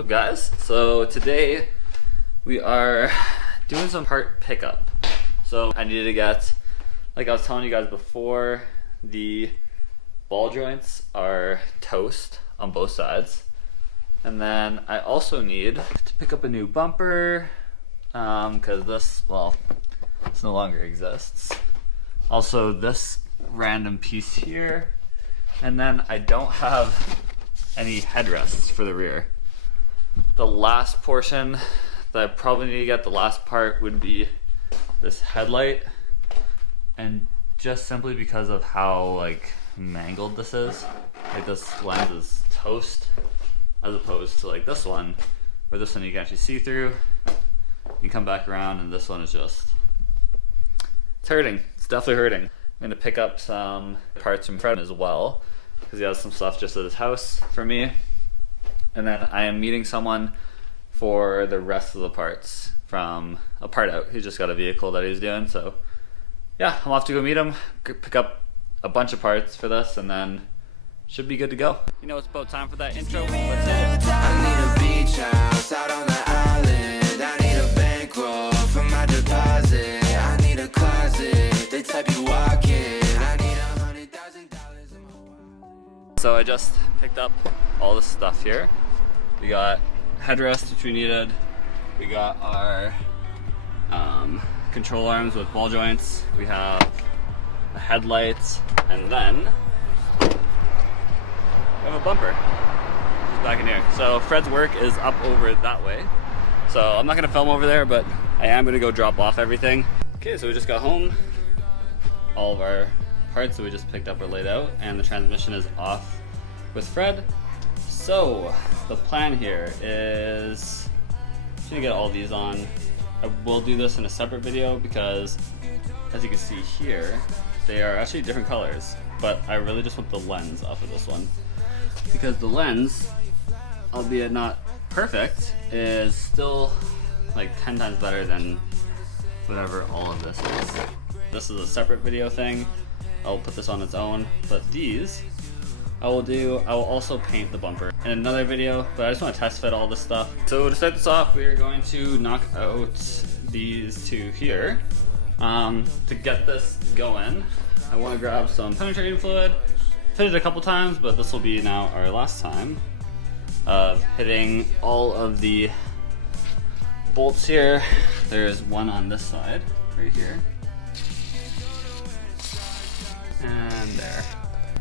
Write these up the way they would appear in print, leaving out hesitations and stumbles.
What's up, guys? So today we are doing some part pickup. So I needed to get, like I was telling you guys before, the ball joints are toast on both sides. And then I also need to pick up a new bumper because this no longer exists. Also this random piece here. And then I don't have any headrests for the rear. The last portion that I probably need to get, the last part, would be this headlight. And just simply because of how like mangled this is, like this lens is toast as opposed to like this one, where this one you can actually see through. You come back around and this one is just, it's hurting. It's definitely hurting. I'm gonna pick up some parts from Fred as well, because he has some stuff just at his house for me. And then I am meeting someone for the rest of the parts from a part out. He just got a vehicle that he's doing, so yeah, I'm off to go meet him, pick up a bunch of parts for this, and then should be good to go. You know, it's about time for that intro. Let's hit it. I need a beach house out on the island. I need a bankroll for my deposit. I need a closet, the type you walk in. I need $100,000 in my wallet. So I just picked up all this stuff here. We got headrest, which we needed. We got our control arms with ball joints. We have a headlight, and then we have a bumper just back in here. So Fred's work is up over that way. So I'm not gonna film over there, but I am gonna go drop off everything. Okay, so we just got home. All of our parts that we just picked up are laid out, and the transmission is off with Fred. So the plan here is I'm gonna get all these on. I will do this in a separate video because, as you can see here, they are actually different colors, but I really just want the lens off of this one, because the lens, albeit not perfect, is still like 10 times better than whatever all of this is. This is a separate video thing. I'll put this on its own, but these I will also paint the bumper in another video, but I just want to test fit all this stuff. So to start this off, we are going to knock out these two here. To get this going, I want to grab some penetrating fluid. Fit it a couple times, but this will be now our last time of hitting all of the bolts here. There's one on this side, right here. And there.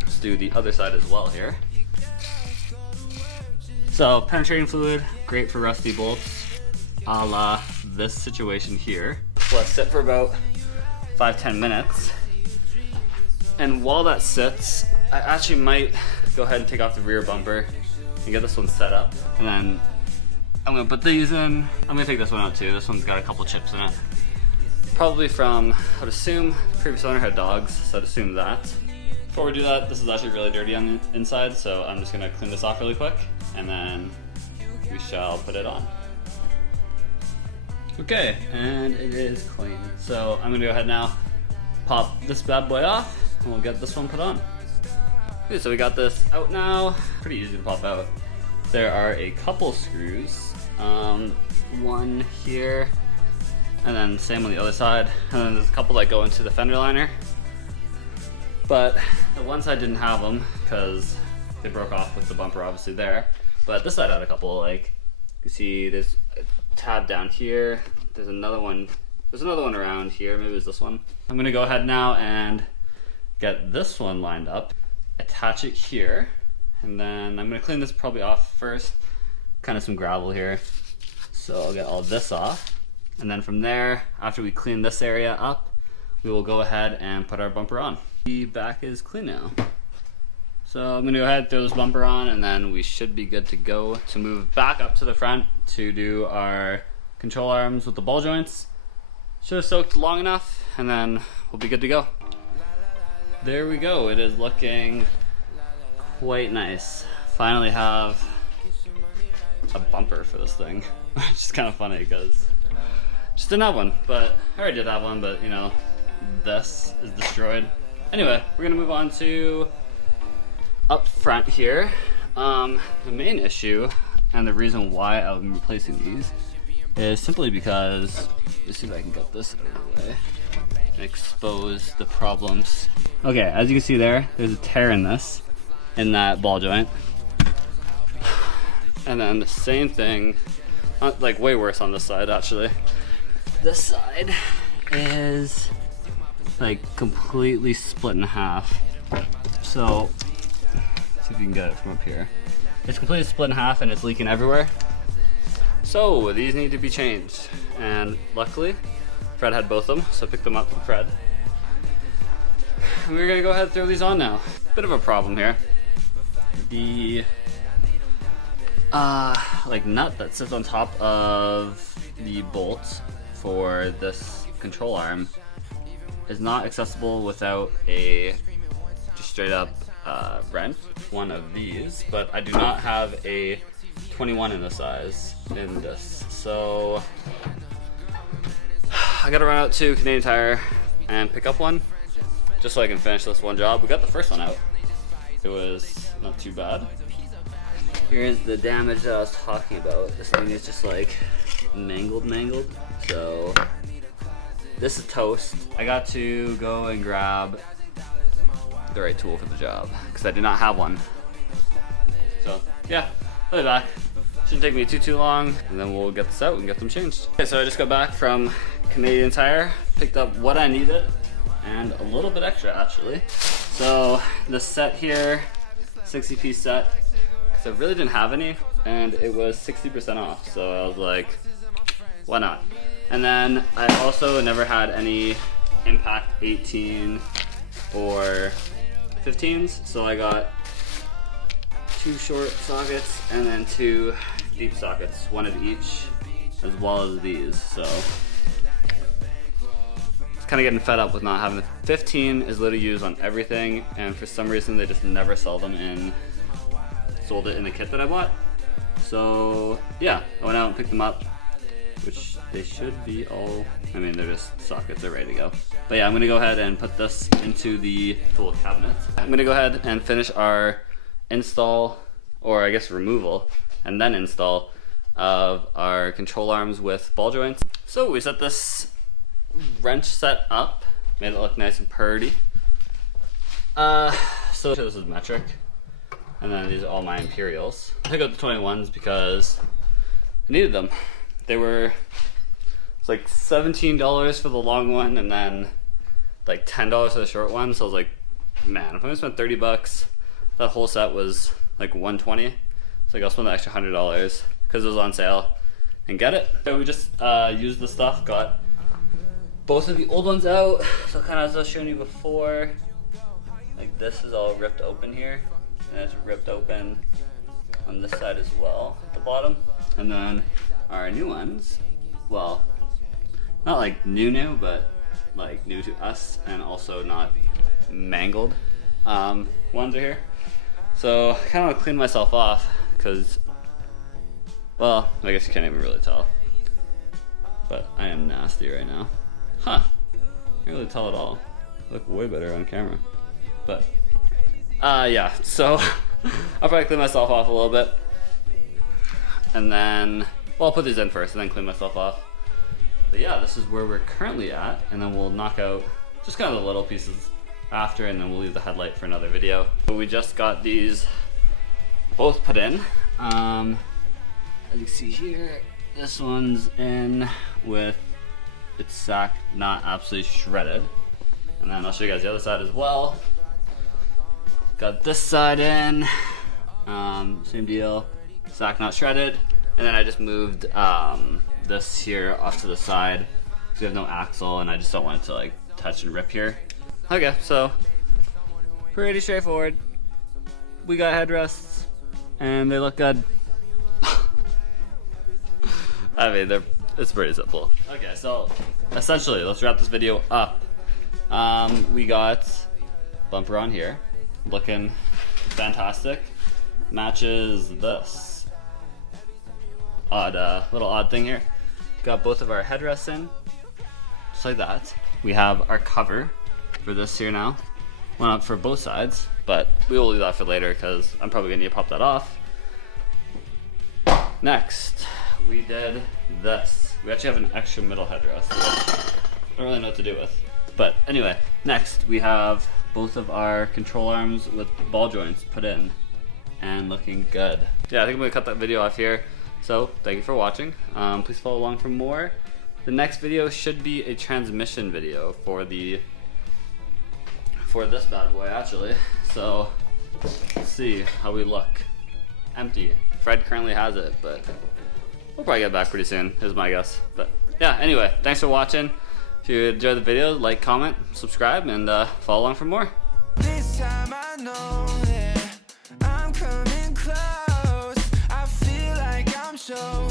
Let's do the other side as well here. So penetrating fluid, great for rusty bolts, a la this situation here. Let it sit for about 5-10 minutes. And while that sits, I actually might go ahead and take off the rear bumper and get this one set up. And then I'm gonna put these in. I'm gonna take this one out too. This one's got a couple chips in it. Probably from, I'd assume, the previous owner had dogs, so I'd assume that. Before we do that, this is actually really dirty on the inside, so I'm just gonna clean this off really quick, and then we shall put it on. Okay, and it is clean. So I'm gonna go ahead now, pop this bad boy off, and we'll get this one put on. Okay, so we got this out now. Pretty easy to pop out. There are a couple screws, one here, and then same on the other side, and then there's a couple that go into the fender liner. But the one side didn't have them because they broke off with the bumper obviously there. But this side had a couple, like you can see there's a tab down here. There's another one around here, maybe it's this one. I'm gonna go ahead now and get this one lined up, attach it here, and then I'm gonna clean this probably off first. Kind of some gravel here. So I'll get all this off. And then from there, after we clean this area up, we will go ahead and put our bumper on. The back is clean now. So I'm gonna go ahead, throw this bumper on, and then we should be good to go to move back up to the front to do our control arms with the ball joints. Should have soaked long enough, and then we'll be good to go. There we go, it is looking quite nice. Finally have a bumper for this thing, which is kind of funny because just didn't have one, but I already did have one, but you know, this is destroyed. Anyway, we're gonna move on to up front here. The main issue And the reason why I'm replacing these is simply because, let's see if I can get this out of the way and expose the problems. Okay, as you can see there's a tear in that ball joint. And then the same thing, like way worse on this side actually. This side is like completely split in half. So, let's see if you can get it from up here. It's completely split in half and it's leaking everywhere. So these need to be changed. And luckily, Fred had both of them, so I picked them up from Fred. And we're gonna go ahead and throw these on now. Bit of a problem here. The like nut that sits on top of the bolt for this control arm is not accessible without a just straight up wrench. One of these, but I do not have a 21 in the size in this, so I gotta run out to Canadian Tire and pick up one just so I can finish this one job. We got the first one out. It was not too bad. Here's the damage that I was talking about. This thing is just like mangled. So this is toast. I got to go and grab the right tool for the job because I did not have one. So yeah, I'll be back. Shouldn't take me too long, and then we'll get this out and get them changed. Okay, so I just got back from Canadian Tire, picked up what I needed and a little bit extra actually. So the set here, 60-piece set, because I really didn't have any, and it was 60% off. So I was like, why not? And then I also never had any Impact 18 or 15s, so I got 2 short sockets and then 2 deep sockets, one of each, as well as these. So it's kind of getting fed up with not having the 15 is literally used on everything, and for some reason they just never sell them sold it in the kit that I bought. So yeah, I went out and picked them up, which they should be all, I mean, they're just sockets, they're ready to go. But yeah, I'm gonna go ahead and put this into the tool cabinet. I'm gonna go ahead and finish our install, or I guess removal, and then install of our control arms with ball joints. So we set this wrench set up, made it look nice and purty. So this is metric, and then these are all my Imperials. I picked up the 21s because I needed them. They were, it's like $17 for the long one and then like $10 for the short one. So I was like, man, if I'm gonna spend 30 bucks, that whole set was like $120. So I'll spend the extra $100 because it was on sale and get it. So we just used the stuff, got both of the old ones out. So kind of as I was showing you before, like this is all ripped open here, and it's ripped open on this side as well at the bottom. And then our new ones, well, not like new, but like new to us and also not mangled ones are here. So I kind of want to clean myself off because, well, I guess you can't even really tell, but I am nasty right now. Huh, can't really tell at all. I look way better on camera. But yeah, so I'll probably clean myself off a little bit, and then, well, I'll put these in first and then clean myself off. But yeah, this is where we're currently at, and then we'll knock out just kind of the little pieces after, and then we'll leave the headlight for another video. But we just got these both put in. As you can see here, this one's in with its sack not absolutely shredded. And then I'll show you guys the other side as well. Got this side in, same deal, sack not shredded. And then I just moved this here off to the side because we have no axle and I just don't want it to like touch and rip here. Okay, so pretty straightforward. We got headrests and they look good. I mean, it's pretty simple. Okay, so essentially, let's wrap this video up. We got bumper on here, looking fantastic. Matches this little odd thing here. Got both of our headrests in, just like that. We have our cover for this here now. One up for both sides, but we will leave that for later because I'm probably gonna need to pop that off. Next, we did this. We actually have an extra middle headrest, which I don't really know what to do with. But anyway, next we have both of our control arms with ball joints put in and looking good. Yeah, I think I'm gonna cut that video off here. So thank you for watching. Please follow along for more. The next video should be a transmission video for this bad boy actually. So let's see how we look. Empty. Fred currently has it, but we'll probably get back pretty soon, is my guess. But yeah, anyway, thanks for watching. If you enjoyed the video, like, comment, subscribe, and follow along for more. This time I know that I'm coming close. I feel like I'm so